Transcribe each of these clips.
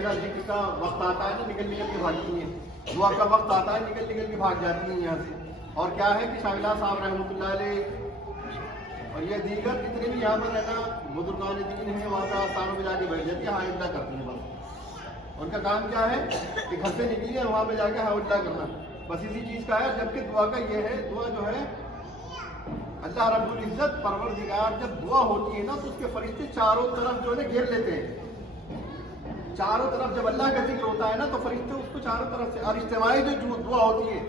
ذکر کا وقت آتا ہے نا نکل کے بھاگتی ہیں، دعا کا وقت آتا ہے نکل کے بھاگ جاتی ہیں یہاں سے. اور کیا ہے کہ شاہ صاحب رحمۃ اللہ علیہ اور یہ دیگر جتنے بھی یہاں پر رہنا بزرگان دین ہیں وہاں پر آستانوں میں جا کے بیٹھ جاتی ہیں، ہاں اللہ کرتی ہیں. بس ان کا کام کیا ہے کہ گھر سے نکلی ہے وہاں پہ جا کے ہاں اللہ کرنا، بس اسی چیز کا ہے. جبکہ دعا کا یہ ہے، دعا جو ہے اللہ رب العزت پروردگار جب دعا ہوتی ہے نا تو اس کے فرشتے چاروں طرف جو ہے گھیر لیتے ہیں. چاروں طرف جب اللہ کا ذکر ہوتا ہے نا تو فرشتے اس کو چاروں طرف سے. اور اجتماعی جو دعا ہوتی ہے،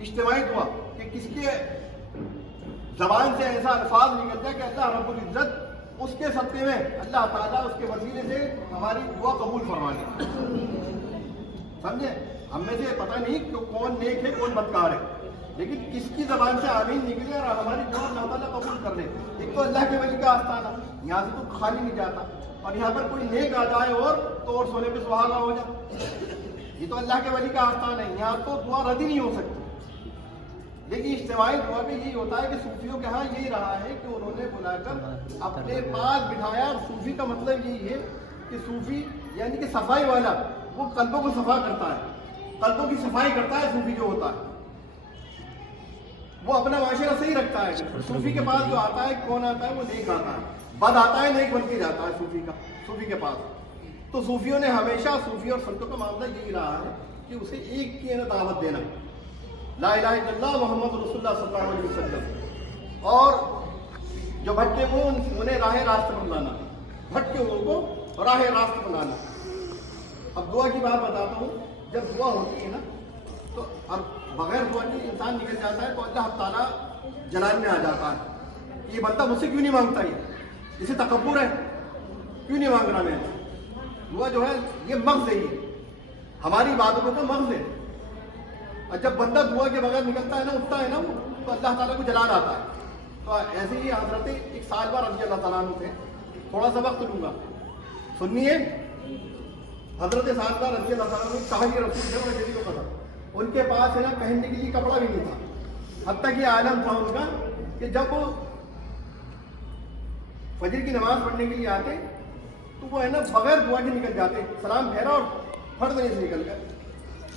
اجتماعی دعا کہ کسی کے زبان سے ایسا الفاظ نکل جائے کہ اللہ رب العزت اس کے صدقے میں اللہ تعالیٰ اس کے وسیلے سے ہماری دعا قبول فرما لے. سمجھے؟ ہم میں سے پتہ نہیں کہ کون نیک ہے کون بدکار ہے، لیکن کس کی زبان سے آمین نکلے اور ہماری دعا اللہ تعالیٰ قبول کر لے. ایک تو اللہ کے ولی کا آستانہ، یہاں سے تو خالی نہیں جاتا، اور یہاں پر کوئی نیک آ جائے اور تو اور سونے پہ سہاگا ہو جائے. یہ تو اللہ کے ولی کا آستانہ ہے، یہاں تو دعا رد ہی نہیں ہو سکتی. لیکن اجتماعی دعا میں یہی ہوتا ہے کہ صوفیوں کے ہاں یہی رہا ہے کہ انہوں نے بلا کر اپنے پاس بٹھایا. اور صوفی کا مطلب یہی ہے کہ صوفی یعنی کہ صفائی والا، وہ قلبوں کو صفا کرتا ہے، قلبوں کی صفائی کرتا ہے. صوفی جو ہوتا ہے وہ اپنا معاشرہ صحیح رکھتا ہے. صوفی کے پاس جو آتا ہے کون آتا ہے؟ وہ نیک آتا ہے، بد آتا ہے نیک بن کے جاتا ہے صوفی کے پاس. تو صوفیوں نے ہمیشہ، صوفی اور سنتوں کا معاملہ یہی رہا ہے کہ اسے ایک کی دعوت دینا، لا الہ الا اللہ محمد رسول اللہ صلی اللہ علیہ وسلم. اور جو بھٹکے ہوں انہیں راہ راست پر لانا، بھٹکے ہوں کو راہ راست پر لانا. اب دعا کی بات بتاتا ہوں. جب دعا ہوتی ہے نا تو اب بغیر دعا کے انسان نکل جاتا ہے تو اللہ تعالیٰ جلال میں آ جاتا ہے. یہ بندہ مجھ سے کیوں نہیں مانگتا، یہ اسے تکبر ہے، کیوں نہیں مانگ رہا میں. دعا جو ہے یہ مغز ہے، یہ ہماری عبادتوں کا مغز ہے. اور جب بندہ دعا کے بغیر نکلتا ہے نا، اٹھتا ہے نا وہ، تو اللہ تعالیٰ کو جلال آتا ہے. تو ایسے ہی حضرت ایک سال بعد رضی اللہ تعالیٰ عنہ تھے. تھوڑا سا وقت لوں گا، سنیے. حضرت سال بعد رضی اللہ تعالیٰ عنہ صحابی رسول تھے، انہیں کسی کو پتا، ان کے پاس ہے نا پہننے کے لیے کپڑا بھی نہیں تھا. حتیٰ کہ عالم تھا ان کا کہ جب وہ فجر کی نماز پڑھنے کے لیے آتے تو وہ ہے نا بغیر دعا کے نکل جاتے، سلام پھیرا اور فرد نہیں سے نکل گئے.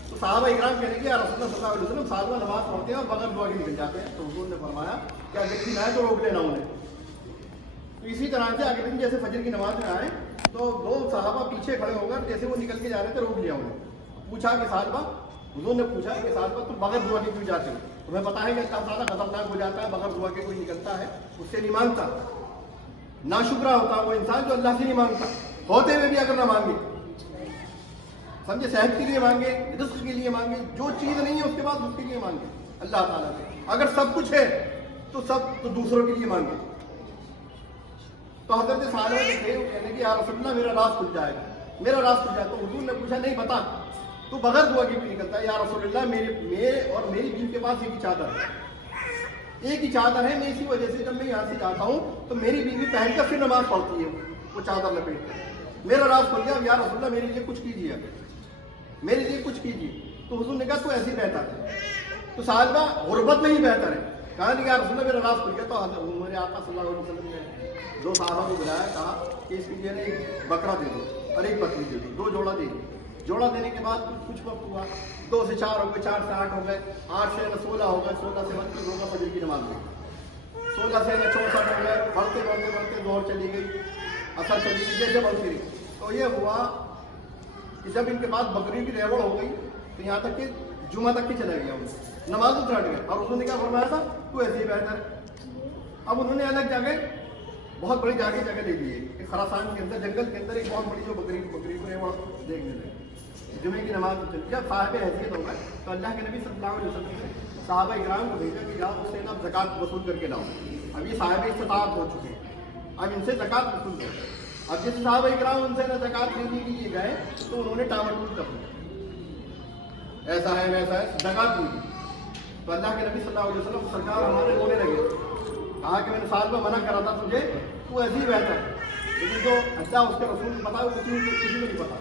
تو صحابہ اکرام کہنے کہ یا رسول اللہ صلی اللہ علیہ وسلم سالہ نماز پڑھتے ہیں اور بغیر دعا کے نکل جاتے ہیں. تو حضور نے فرمایا کہ اگر دن آئے تو روک لینا انہیں. تو اسی طرح سے اگلے دن جیسے فجر کی نماز میں آئے تو دو صحابہ پیچھے کھڑے ہو کر جیسے وہ نکل کے جا رہے تھے روک لیا انہیں. پوچھا کہ صحابہ، حضور نے پوچھا کہ صحابہ تم بغیر دعا کے کیوں جاتے ہو؟ تمہیں پتا ہے کہ اللہ تعالیٰ خطرناک ہو جاتا ہے، بغیر دعا کے کوئی نکلتا ہے اس سے نہیں مانگتا. ناشکرا ہوتا وہ انسان جو اللہ سے نہیں مانگتا، ہوتے ہوئے بھی اگر نہ مانگے. سمجھے؟ صحت کے لیے مانگے، رزق کے لیے مانگے، جو چیز نہیں ہے اس کے بعد اس کے لیے مانگے اللہ تعالیٰ سے. اگر سب کچھ ہے تو دوسروں کے لیے مانگے. تو حضرت صالح جو تھے وہ کہنے کہ یا رسول اللہ میرا راز کھل جائے گا، میرا راز کھل جائے. تو حضور نے پوچھا نہیں بتا تو بغیر دعا کے بھی نکلتا ہے. یا رسول اللہ میرے اور میری بیوی کے پاس ایک ہی چادر ہے، ایک ہی چادر ہے. میں اسی وجہ سے جب میں یہاں سے جاتا ہوں تو میری بیوی پہن کر پھر نماز پڑھتی ہے وہ چادر لپیٹ کر. میرا راز کھل گیا. اب یا رسول اللہ میرے لیے کچھ کیجیے، میرے لیے کچھ کیجیے. تو حضور نے کہا تو ایسے ہی بہتر ہے. تو صحابہ غربت میں ہی بہتر ہے. کہا نہیں یا رسول اللہ میرا راز کھل گیا. تو میرے آقا صلی اللہ علیہ وسلم نے دو صحابہ کو بلایا، کہا کہ اس کے لیے ایک بکرا دے دو اور ایک بکری دے دو، دو جوڑا دے دو. جوڑا دینے کے بعد کچھ وقت ہوا، 2 سے 4 ہو گئے، 4 سے 8 ہو گئے، 8 سے 16 ہو گئے، 16 سے 32 ہو گئے فجر کی نماز میں، 16 سے 64 ہو گئے. بڑھتے بڑھتے بڑھتے ظہر چلی گئی، اثر چلی گئی، جیسے بڑھتی رہی. تو یہ ہوا کہ جب ان کے پاس بکری کی ریوڑ ہو گئی تو یہاں تک کہ جمعہ تک ہی چلا گیا، ان نماز تو ہٹ گئے. اور انہوں نے کیا فرمایا تھا تو ایسے ہی بہتر ہے. اب انہوں نے الگ جگہ بہت بڑی جگہ لے لی ہے خراسان کے اندر، جنگل کے اندر ایک بہت بڑی جو بکری کو ریوڑ دیکھنے لگے. جمعے کی نماز چلی. جب صاحب حیثیت ہو گئے تو اللہ کے نبی صلی اللہ علیہ وسلم نے صحابہ اکرام کو بھیجا کہ جاؤ اس سے نا زکوٰۃ وصول کر کے لاؤ. اب یہ صاحب استطاعت ہو چکے ہیں، اب ان سے زکوٰۃ وصول کرو. اب جس صحابہ اکرام ان سے نا زکوٰۃ لینے کے لیے گئے تو انہوں نے ٹامٹول کر دیا، ایسا ہے ویسا ہے، زکوٰۃ نہیں دی. تو اللہ کے نبی صلی اللہ علیہ وسلم سرکار ہمارے رونے لگے. کہا کہ میں نے سال میں منع کرا تھا تجھے، تو ایسے ہی بہتر ہے. لیکن جو اللہ اس کے رسول کو پتا ہے وہ کسی کو نہیں پتا.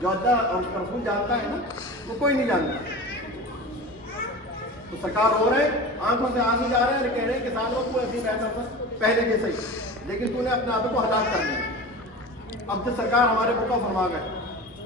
جو اللہ اور اس کا رسول جانتا ہے نا وہ کوئی نہیں جانتا. تو سرکار رو رہے ہیں، آنکھوں سے آنسو جا رہے ہیں، کہہ رہے ہیں کہ سال کو ایسے ہی بہتر تھا پہلے جیسے ہی، لیکن تو نے اپنے آپ کو ہلاک کر دیا. اب تو سرکار ہمارے بکا فرما گئے